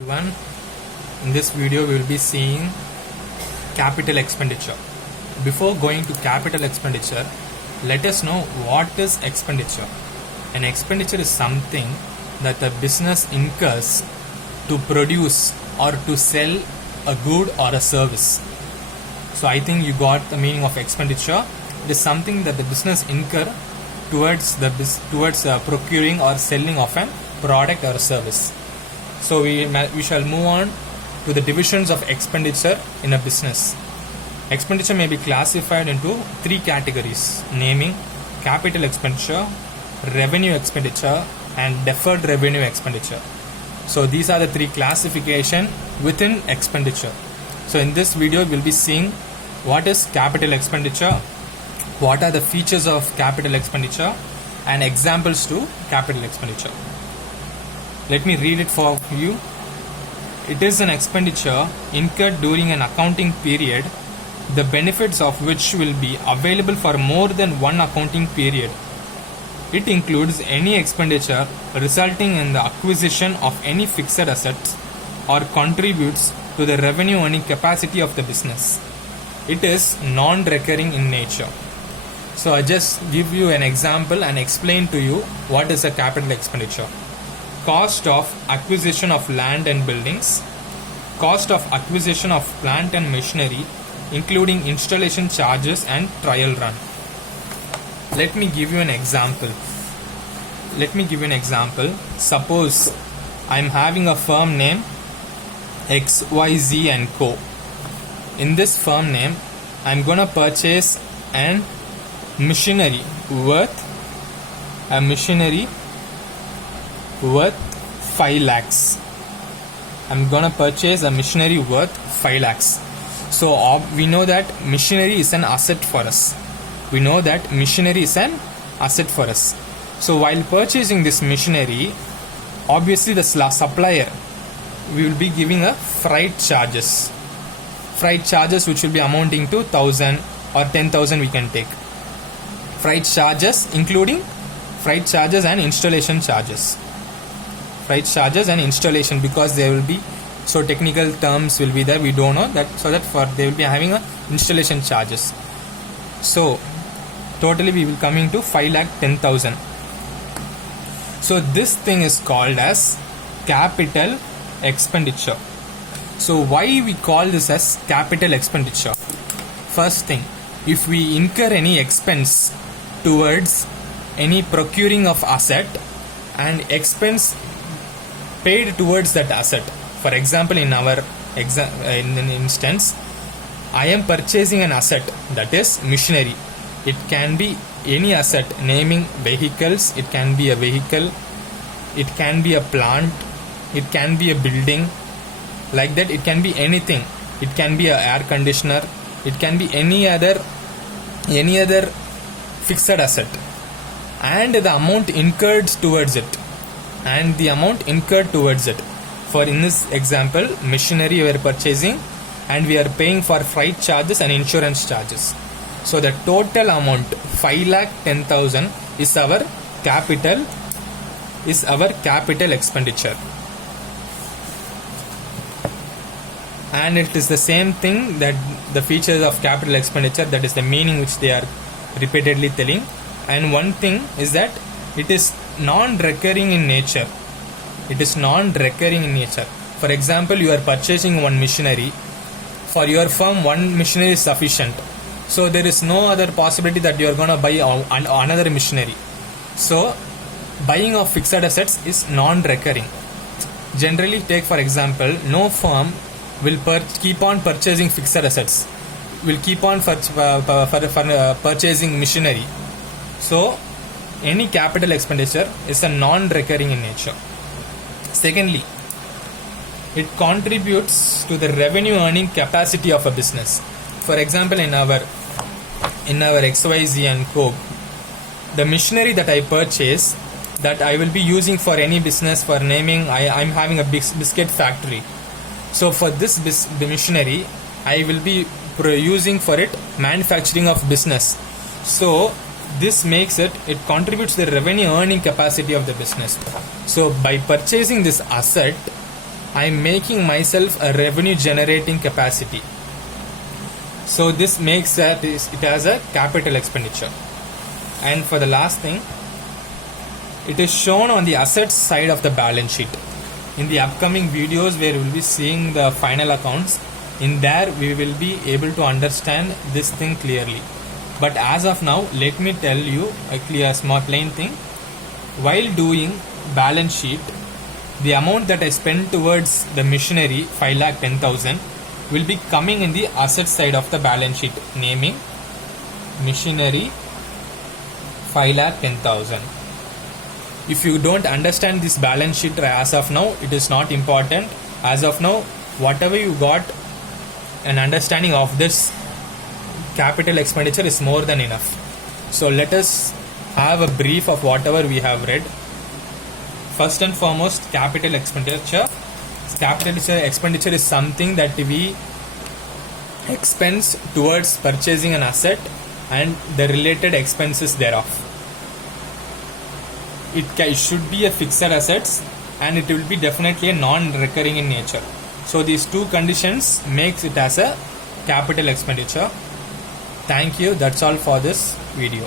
Everyone, in this video we will be seeing capital expenditure. Before going to capital expenditure, let us know what is expenditure. An expenditure is something that the business incurs to produce or to sell a good or a service. So I think you got the meaning of expenditure. It is something that the business incur towards procuring or selling of a product or a service. So we shall move on to the divisions of expenditure in a business. Expenditure may be classified into three categories, naming capital expenditure, revenue expenditure, and deferred revenue expenditure. So these are the three classifications within expenditure. So in this video we will be seeing what is capital expenditure, what are the features of capital expenditure, and examples to capital expenditure. Let me read it for you. It is an expenditure incurred during an accounting period, the benefits of which will be available for more than one accounting period. It includes any expenditure resulting in the acquisition of any fixed assets or contributes to the revenue earning capacity of the business. It is non-recurring in nature. So I just give you an example and explain to you what is a capital expenditure. Cost of acquisition of land and buildings, cost of acquisition of plant and machinery, including installation charges and trial run. Let me give you an example. Suppose I am having a firm name XYZ and Co. In this firm name, I am going to purchase an machinery worth 5 lakhs. I'm gonna purchase a machinery worth 5 lakhs. So we know that machinery is an asset for us. So while purchasing this machinery, obviously the supplier, we will be giving a freight charges which will be amounting to 1,000 or 10,000 we can take. Freight charges including freight charges and installation charges. Because there will be technical terms will be there, we don't know that, so that they will be having a installation charges. So totally we will coming to 5,10,000. So this thing is called as capital expenditure. So why we call this as capital expenditure? First thing, if we incur any expense towards any procuring of asset and expense paid towards that asset. For example, in our instance, I am purchasing an asset, that is machinery. It can be any asset, naming vehicles. It can be a vehicle, it can be a plant, it can be a building, like that. It can be anything. It can be an air conditioner, it can be any other fixed asset, and the amount incurred towards it. For in this example, machinery we are purchasing and we are paying for freight charges and insurance charges. So the total amount 5,10,000 is our capital expenditure. And it is the same thing, that the features of capital expenditure, that is the meaning which they are repeatedly telling. And one thing is that it is non-recurring in nature. For example, you are purchasing one machinery. For your firm, one machinery is sufficient. So there is no other possibility that you are going to buy another machinery. So buying of fixed assets is non-recurring. Generally, take for example, no firm will keep on purchasing fixed assets, will keep on purchasing machinery. So any capital expenditure is a non-recurring in nature. Secondly, it contributes to the revenue earning capacity of a business. For example, in our XYZ and Co, the machinery that I purchase, that I will be using for any business, for naming, I'm having a biscuit factory. So for this machinery, I will be using for it manufacturing of business. So this makes it contributes to the revenue earning capacity of the business. So by purchasing this asset, I'm making myself a revenue generating capacity. So this makes it as a capital expenditure. And for the last thing, it is shown on the assets side of the balance sheet. In the upcoming videos where we will be seeing the final accounts, in there we will be able to understand this thing clearly. But as of now, let me tell you a clear, small, plain thing. While doing balance sheet, the amount that I spent towards the machinery, 5,10,000, will be coming in the asset side of the balance sheet, naming machinery 5,10,000. If you don't understand this balance sheet as of now, it is not important. As of now, whatever you got an understanding of this capital expenditure is more than enough. So let us have a brief of whatever we have read. First and foremost, capital expenditure. Capital expenditure is something that we expense towards purchasing an asset and the related expenses thereof. It should be a fixed assets and it will be definitely a non-recurring in nature. So these two conditions makes it as a capital expenditure. Thank you. That's all for this video.